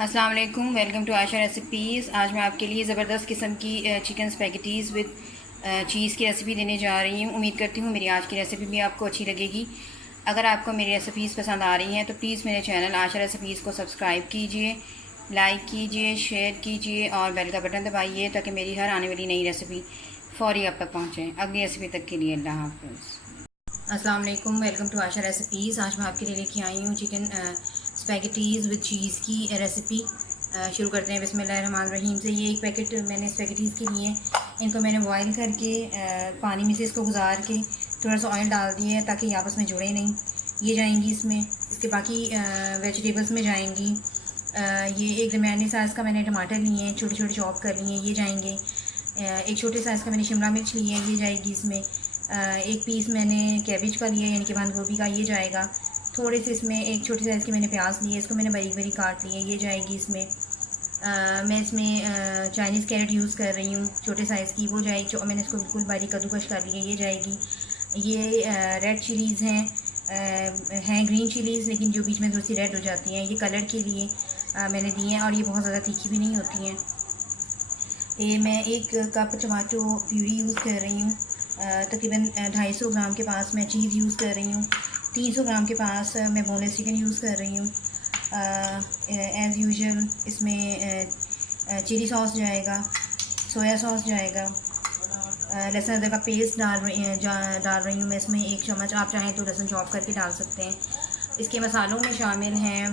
अस्सलाम वालेकुम, welcome to Asha recipes. आज मैं आपके लिए ज़बरदस्त किस्म की चिकन स्पैगेटीज़ विद चीज़ की रेसिपी देने जा रही हूँ। उम्मीद करती हूँ मेरी आज की रेसिपी भी आपको अच्छी लगेगी। अगर आपको मेरी रेसिपीज़ पसंद आ रही हैं तो प्लीज़ मेरे चैनल आशा रेसिपीज़ को सब्सक्राइब कीजिए, लाइक कीजिए, शेयर कीजिए और बेल का बटन दबाइए ताकि मेरी हर आने वाली नई रेसिपी फ़ौरी आप तक पहुँचे। अगली रेसिपी तक के लिए अल्लाह हाफ़िज़। अस्सलाम वालेकुम, वेलकम टू आशा रेसिपीज़। आज मैं आपके लिए लेके आई हूँ चिकन स्पैगेटीज़ विद चीज़ की रेसिपी। शुरू करते हैं बिस्मिल्लाहिर्रहमानिर्रहीम से। ये एक पैकेट मैंने स्पैगेटीज़ के लिए इनको मैंने बॉयल करके पानी में से इसको गुजार के थोड़ा सा ऑयल डाल दिया है ताकि ये आपस में जुड़े नहीं। ये जाएंगी इसमें, इसके बाकी वेजिटेबल्स में जाएंगी। ये एक दरमियानी साइज़ का मैंने टमाटर लिए हैं, छोटे छोटे चॉप कर लिए हैं, ये जाएंगे। एक छोटे साइज़ का मैंने शिमला मिर्च ली है, ये जाएगी इसमें। एक पीस मैंने कैबेज का लिया यानी कि बंद गोभी का, ये जाएगा। थोड़े से इसमें एक छोटे साइज़ के मैंने प्याज लिए, इसको मैंने बारीक बारीक काट लिया, ये जाएगी इसमें। मैं इसमें चाइनीज़ कैरेट यूज़ कर रही हूँ छोटे साइज़ की, वो जाएगी। मैंने इसको बिल्कुल बारीक कद्दूकश कर लिया, ये जाएगी। ये रेड चिलीज़ हैं ग्रीन चिलीज़, लेकिन जो बीच में थोड़ी सी रेड हो जाती हैं, ये कलर के लिए मैंने दी हैं और ये बहुत ज़्यादा तीखी भी नहीं होती हैं। ये मैं 1 कप टमाटो प्यूरी यूज़ कर रही हूँ। तकरीबन 250 ग्राम के पास मैं चीज़ यूज़ कर रही हूँ। 300 ग्राम के पास मैं बोनलेस चिकन यूज़ कर रही हूँ। एज़ यूजुअल इसमें चिली सॉस जाएगा, सोया सॉस जाएगा, लहसुन अदरक का पेस्ट डाल रही हूँ मैं इसमें 1 चम्मच। आप चाहें तो लहसुन चॉप करके डाल सकते हैं। इसके मसालों में शामिल हैं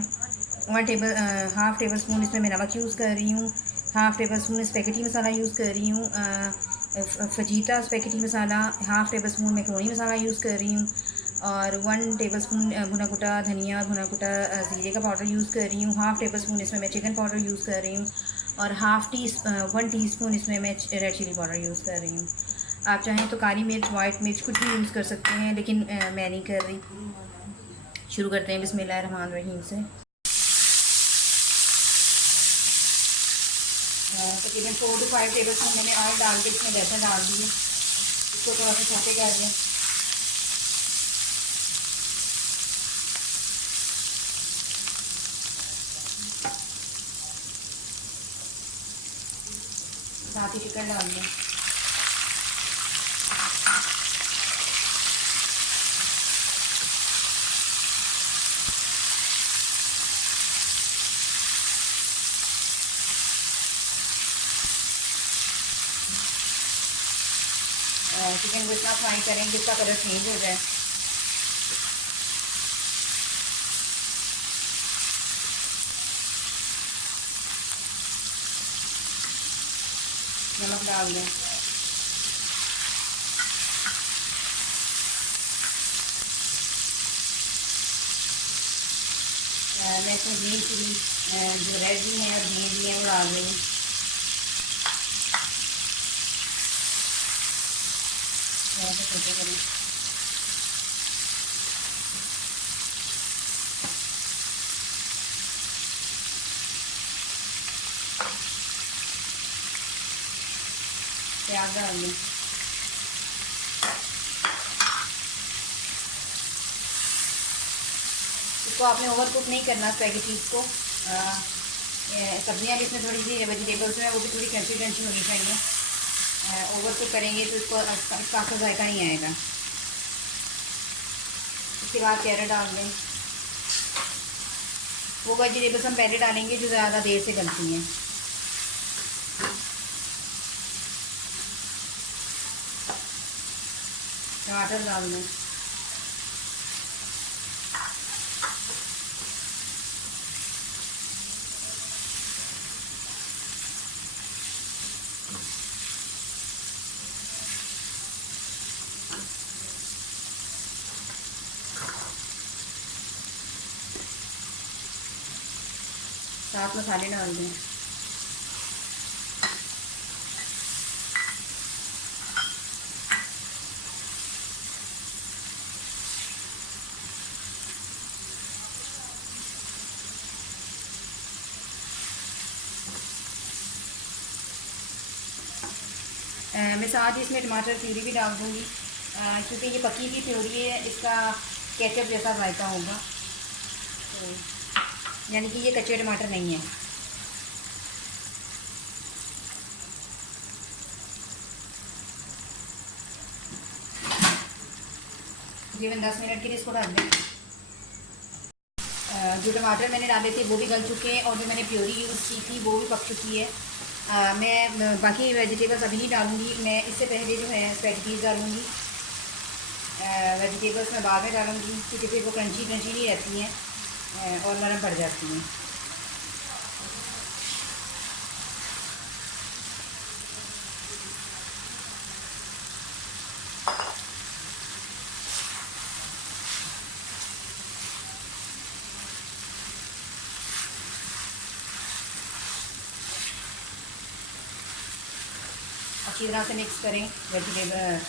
हाफ़ टेबल स्पून इसमें मैं नमक यूज़ कर रही हूँ, हाफ़ टेबल स्पून स्पैगेटी मसाला यूज़ कर रही हूँ, फजीता स्पैगेटी मसाला, हाफ़ टेबल स्पून मैक्रोनी मसाला यूज़ कर रही हूँ और 1 टेबल स्पून भुना कुटा धनिया और भुना कुटा ज़ीरे का पाउडर यूज़ कर रही हूँ। हाफ़ टेबल स्पून इसमें मैं चिकन पाउडर यूज़ कर रही हूँ और 1 टीस्पून इसमें मैं रेड चिली पाउडर यूज़ कर रही हूँ। आप चाहें तो काली मिर्च, वाइट मिर्च कुछ भी यूज़ कर सकते हैं, लेकिन मैं नहीं कर रही। शुरू करते हैं बिस्मिल्लाहिर्रहमानिर्रहीम से। तकरीबन 4 to 5 टेबल स्पून मैंने ऑयल डाल के इसमें लहसुन डाल दिए, इसको थोड़ा सा छोटे कर दें। साथ ही चिकन डाल दें। चिकन को इतना फ्राई करें कि इसका कलर चेंज हो जाए। नमक डाल दें। मैं इसमें ग्रीन चिली जो रेड भी है और ग्रीन भी है वो डाल रही हूँ। छोटे करें। प्याज डाल दें। इसको आपने ओवर कुक नहीं करना स्पैगेटीज़ को। सब्जियाँ भी इसमें थोड़ी सी वेजिटेबल्स हैं वो भी थोड़ी क्रंची क्रंची होनी चाहिए। ओवर कुक करेंगे तो इसको इसका आपको जायका नहीं आएगा। उसके बाद कैरेट डाल दें। वो वेजिटेबल्स हम पहले डालेंगे जो ज़्यादा देर से गलती हैं। टमाटर डाल दें। साथ मसाले डाल दें। मैं साथ ही इसमें टमाटर प्यूरी भी डाल दूँगी क्योंकि ये पकी हुई प्यूरी है, इसका केचप जैसा जायका होगा। तो यानी कि ये कच्चे टमाटर नहीं है। तकरीबन 10 मिनट के लिए इसको ढक दें। जो टमाटर मैंने डाले थे वो भी गल चुके हैं और जो मैंने प्योरी यूज़ की थी वो भी पक चुकी है। मैं बाकी वेजिटेबल्स अभी नहीं डालूँगी, मैं इससे पहले जो है स्पैगेटीज़ डालूँगी। वेजिटेबल्स मैं बाद में डालूँगी क्योंकि फिर वो क्रंची क्रंची नहीं रहती हैं और नरम पड़ जाती हैं। अच्छी तरह से मिक्स करें वेजिटेबल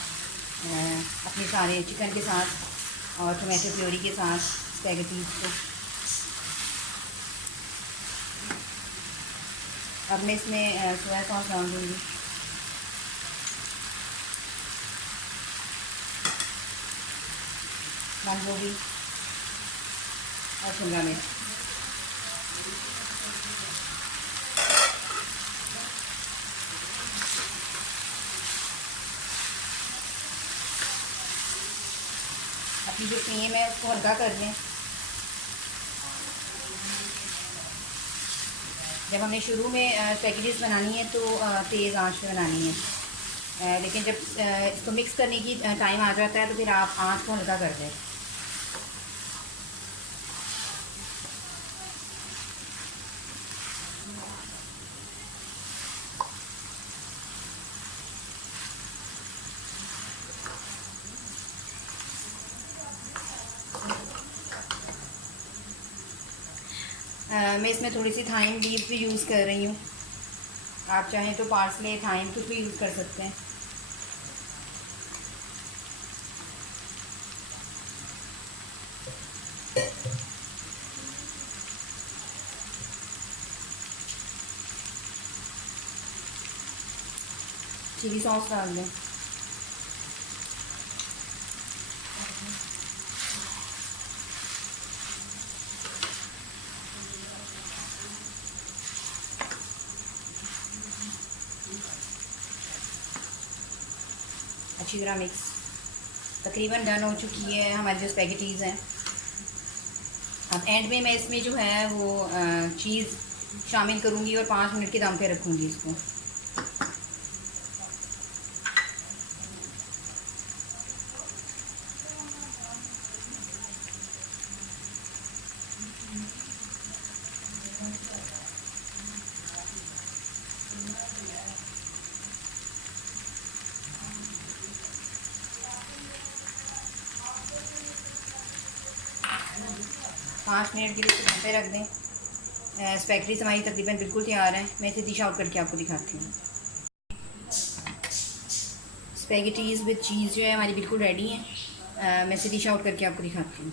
अपने सारे चिकन के साथ और टोमेटो प्योरी के साथ स्पैगेटीज़ को। अब मैं इसमें सोया सॉस डाल दूँगी। बंद गोभी और शिमला मिर्च। अपनी जो फ्लेम है उसको हल्का कर लें। जब हमने शुरू में स्पैगेटीज़ बनानी है तो तेज़ आंच पे बनानी है, लेकिन जब इसको मिक्स करने की टाइम आ जाता है तो फिर आप आंच को हल्का कर दें। मैं इसमें थोड़ी सी थाइम लीव्स भी यूज़ कर रही हूँ। आप चाहें तो पार्सले थाइम कुछ भी यूज़ कर सकते हैं। चिली सॉस डाल दें। अच्छी तरह मिक्स। तकरीबन डन हो चुकी है हमारी जो स्पैगेटीज़ हैं। अब एंड में मैं इसमें जो है वो चीज़ शामिल करूँगी और 5 मिनट के दम पे रखूँगी इसको। पाँच मिनट के लिए इसको दम पे रख दें। स्पैगेटीज़ हमारी तकरीबन बिल्कुल तैयार हैं। मैं इसे डिश आउट करके आपको दिखाती हूँ। स्पैगेटीज़ विद चीज़ जो है हमारी बिल्कुल रेडी है। मैं इसे डिश आउट करके आपको दिखाती हूँ।